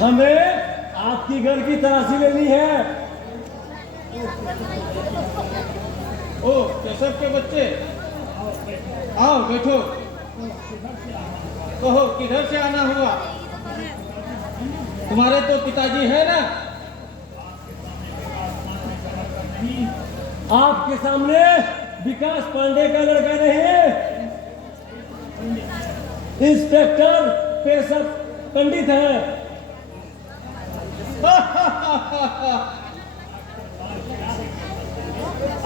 हमें आपकी घर की तलाशी लेनी है। ओ केशव के बच्चे, आओ बैठो। कहो किधर से आना हुआ? तुम्हारे तो पिताजी है ना? आपके सामने विकास पांडे का लड़का नहीं, इंस्पेक्टर पेशव पंडित है।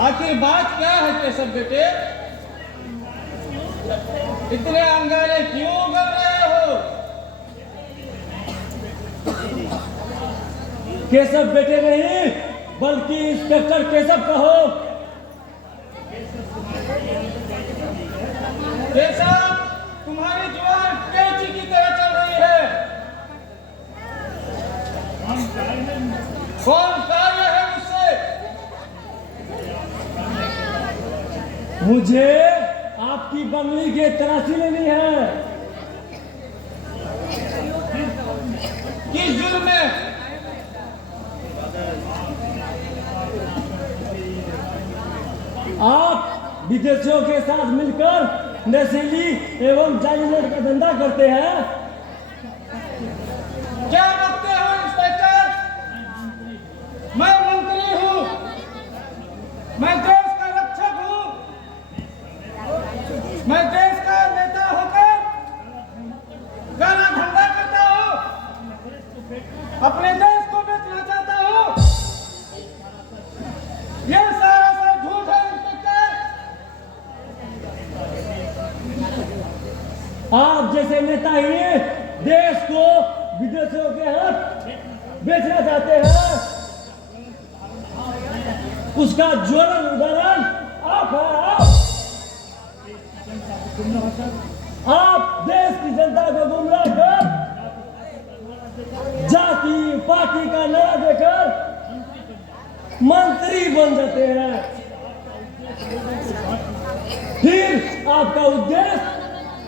आखिर बात क्या है केशव बेटे? इतने अंगारे क्यों कर रहे हो? केशव बेटे नहीं बल्कि इंस्पेक्टर केशव कहो। केशव, तुम्हारी जुबान कैंची की तरह चल रही है। कौन कार्य है मुझसे? मुझे आपकी बंगली की तलाशी लेनी है। किस जुर्म में? आप विदेशियों के साथ मिलकर नशीली एवं जाली नोट का धंधा करते हैं। क्या बकते हो इंस्पेक्टर? मैं मंत्री हूँ, मैं देश का रक्षक हूँ, मैं देश का नेता होकर काला धंधा करता हूँ, अपने देश को बेचना चाहता हूँ। यह सारा झूठ है इंस्पेक्टर। आप जैसे नेता ही देश को विदेशियों के हाथ बेचना चाहते हैं। उसका ज्वलन उदाहरण आप हैं। आप देश की जनता को गुमराह कर जाति पार्टी का नारा देकर मंत्री बन जाते हैं। फिर आपका उद्देश्य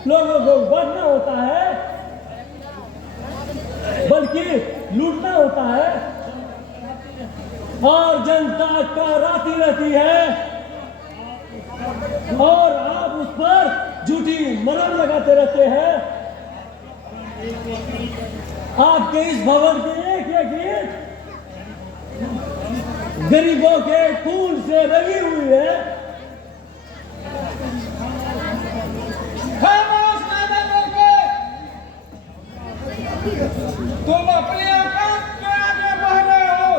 लोगों को बढ़ना होता है बल्कि लूटना होता है और जनता का राती रहती है और आप उस पर झूठी मरहम लगाते रहते हैं। आपके इस भवन की एक ईंट गरीबों के खून से रंगी हुई है। खामोश नादा करके तुम अपने औकात के आगे बढ़ रहे हो।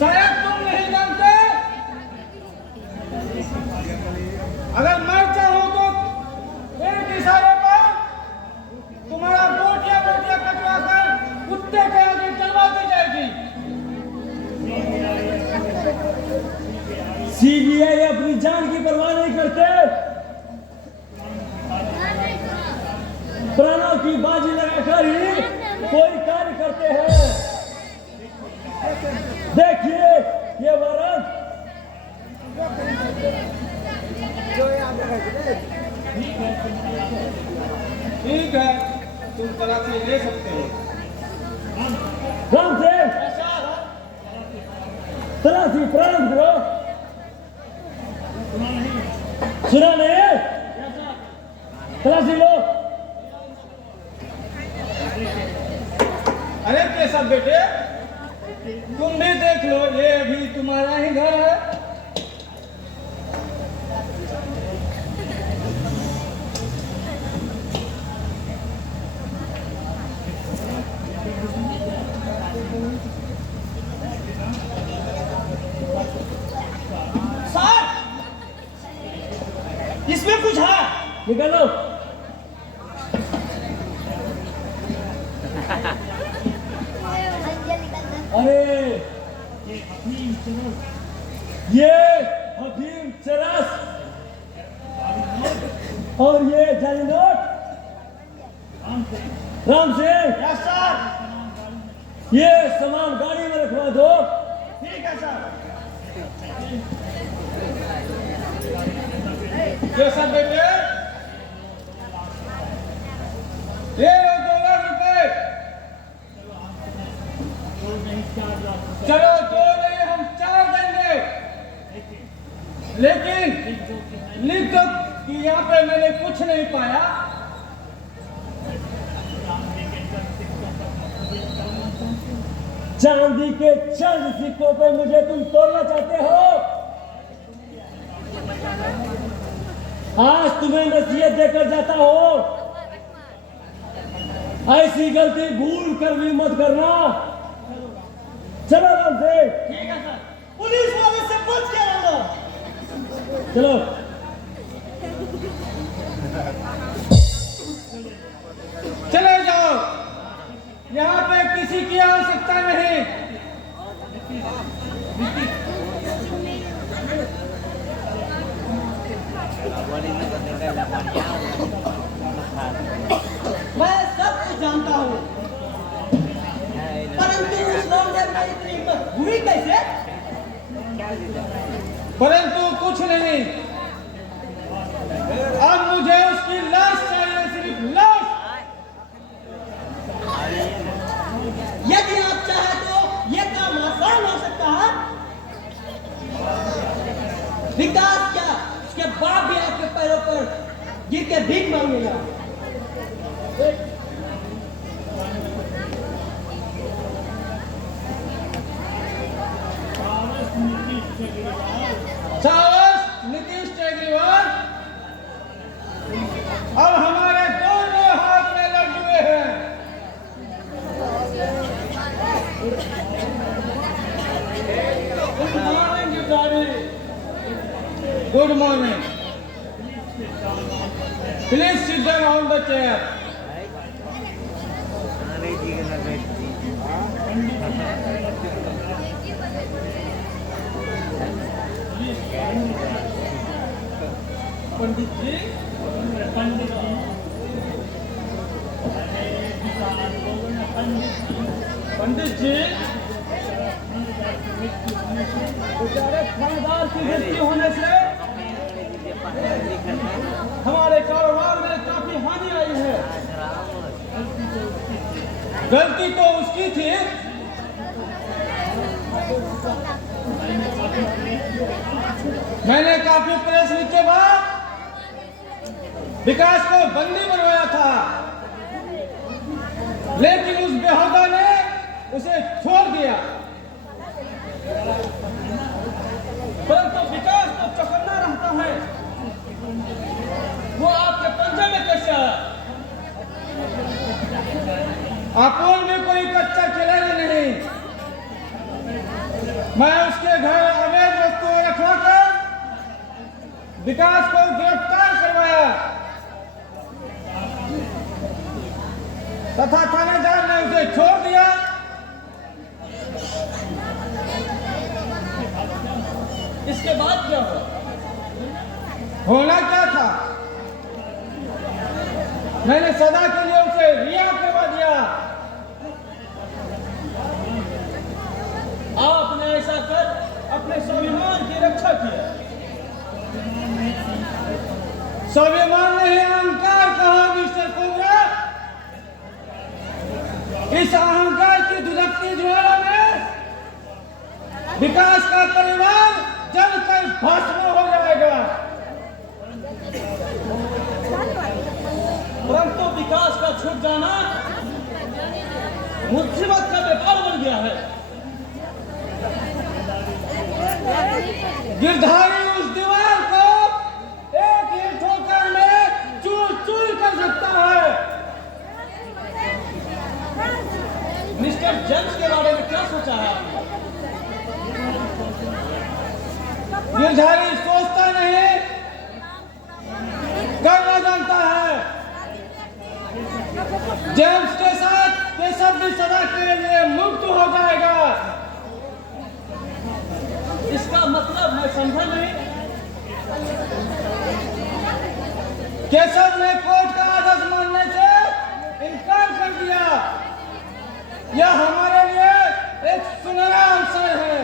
शायद तुम नहीं जानते, अगर मैं चाहूं तो एक इशारे पर तुम्हारा बोटिया बोटिया कटवा कर कुत्ते के आगे चलवा दी जाएगी। सीबीआई अपनी जान की परवाह नहीं करते, प्राणों की बाजी लगाकर ही कोई कार्य करते हैं। देखिए ये वारंट। ठीक है, तुम तलाशी ले सकते हो। राम से तलाशी प्रारंभ करो। सुना नहीं? तलाशी लो। अरे केशव बेटे, तुम भी देख लो, ये अभी तुम्हारा ही घर है। इसमें कुछ है? निकालो। अरे ये हकीम चरस और ये जाली नोट राम से यस सर। ये सामान गाड़ी में रखवा दो। ठीक है केशव बेटे, ये लो $2 चलो 2 नहीं हम 4 देंगे, लेकिन लिख दो कि यहाँ पे मैंने कुछ नहीं पाया। चांदी के चंद सिक्कों पे मुझे तुम तोड़ना चाहते हो? आज तुम्हें नसीहत देकर जाता हो, ऐसी गलती भूल कर भी मत करना। चलो बल से। ठीक है सर। पुलिस वाले से बच के रहना। चलो। चले जाओ, यहाँ पे किसी की आवश्यकता नहीं। मैं सब कुछ जानता हूँ, परंतु उस लौंडे में इतनी हिम्मत हुई कैसे? परंतु कुछ नहीं, अब मुझे उसकी लाश चाहिए, सिर्फ लाश। यदि आप चाहें तो ये काम आसान हो सकता है। विकास क्या, उसके बाप भी आपके पैरों पर गिर के भीख मांगेगा। शाबाश नीतीश केजरीवाल, अब हमारे दोनों हाथ में लग हुए हैं। Good morning, please sit down on the chair. Pandit ji, Pandit ji, बेचारे थानेदार की मृत्यु होने से हमारे कारोबार में काफी हानि आई है। गलती तो उसकी थी, मैंने काफी प्रयास के बाद विकास को बंदी बनवाया था, लेकिन उस बेहुदा ने उसे छोड़ दिया। परंतु विकास तो चौकन्ना रहता है, वो आपके पंजे में कैसे आया? अपोल में कोई कच्चा खिलाड़ी नहीं, मैं उसके घर अवैध वस्तुएं रखवाकर विकास को गिरफ्तार करवाया तथा थानेदार ने उसे छोड़ दिया। इसके बाद क्या हुआ? होना क्या था, मैंने सदा के लिए उसे रिहा करवा दिया। आपने ऐसा कर अपने स्वाभिमान की रक्षा की। स्वाभिमान नहीं, अहंकार कहा मिस्टर कोबरा। इस अहंकार की धुलकती ज्वाला में विकास का परिवार जलकर भस्म हो जाएगा। परंतु विकास का छूट जाना मुसीबत का व्यापार बन गया है। गिरधारी उस दीवार को एक ही ठोकर में चूर चूर कर सकता है। मिस्टर जेम्स के बारे में क्या सोचा है आपने? गिरधारी सोचता नहीं, करना जानता है। जेम्स के साथ केशव भी सदा के लिए मुक्त हो जाएगा। इसका मतलब मैं समझा नहीं। केशव ने कोर्ट का आदेश मानने से इनकार कर दिया। यह हमारे लिए एक सुनहरा अवसर है।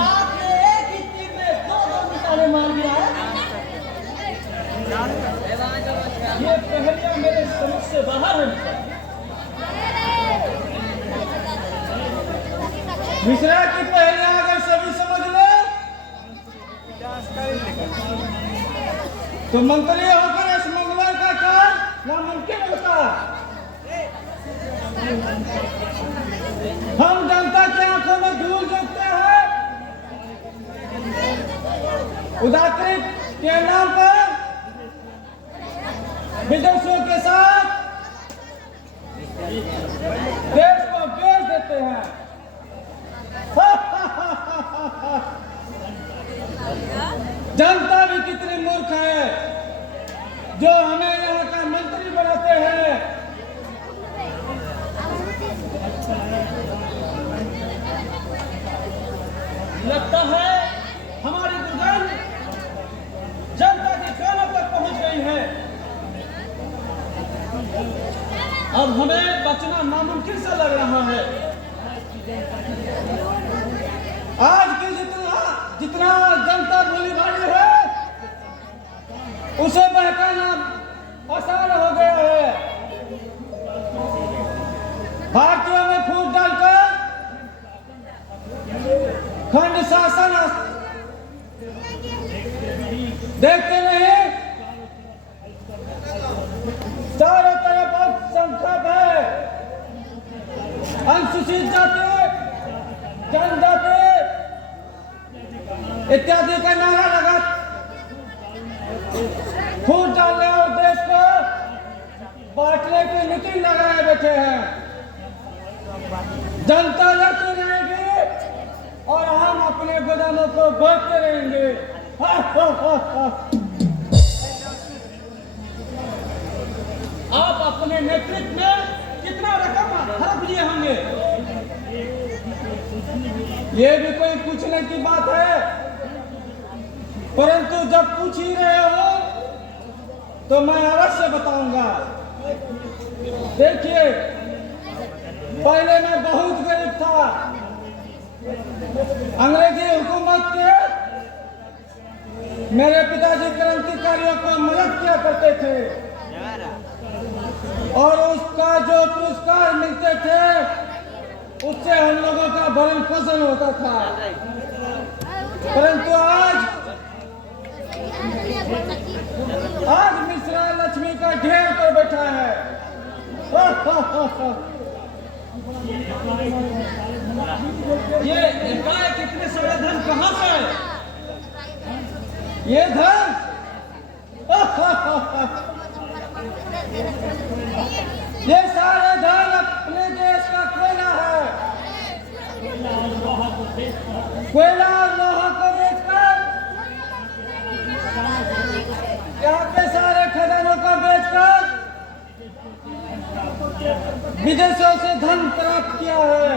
आपने एक ही तीर में दो निशाने मार दिया है। ये पहेलियां मेरे समझ से बाहर है। मिश्रा की पहेलियां अगर सभी समझ ले तो मंत्री होकर इस मंगलवार का काम नामुमकिन होता। हम जनता की आंखों में धूल झोंकते हैं, उदारीकृत के नाम पर विदेशियों के साथ देश को बेच देते हैं। जनता भी कितनी मूर्ख है जो हमें यहाँ का मंत्री बनाते हैं। लगता है हमारी दुर्गंध जनता के कानों तक पहुंच गई है। अब हमें बचना नामुमकिन सा लग रहा है। आज की जितना जनता भोली भाली है उसे बहकाना आसान हो गया है। भारतीयों में फूट डालकर खंड शासन देखते नहीं, चारों तरफ अल्पसंख्यक है, अनुसूचित जाति, जनजाति इत्यादि का नारा लगा फूट डालने और देश को बांटने की नीति लगाए बैठे हैं। जनता लड़ती रहेगी और हम अपने गोदामों को बांटते रहेंगे। आप अपने नेतृत्व में कितना रकम हड़प लिए होंगे? ये भी कोई पूछने की बात है, परंतु जब पूछ ही रहे हो तो मैं अवश्य बताऊंगा। देखिए, पहले मैं बहुत गरीब था। अंग्रेजी हुकूमत के मेरे पिताजी क्रांतिकारियों को मदद किया करते थे और उसका जो पुरस्कार मिलते थे उससे हम लोगों का भरण पोषण होता था। परंतु आज मिश्रा लक्ष्मी का ढेर पर बैठा है। ये एकाएक इतने सारे धन कहाँ से आए? ये धन ये सारे धन अपने देश का कोयला है। कोयला और लोहा को बेचकर, यहाँ के सारे खजानों को बेचकर विदेशों से धन प्राप्त किया है।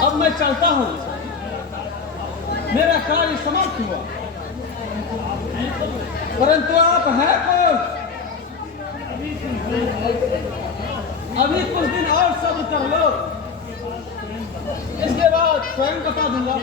अब मैं चलता हूँ, मेरा कार्य समाप्त हुआ। परंतु आप हैं कौन? अभी कुछ दिन और सब कर लो, इसके बाद स्वयं बता दूंगा।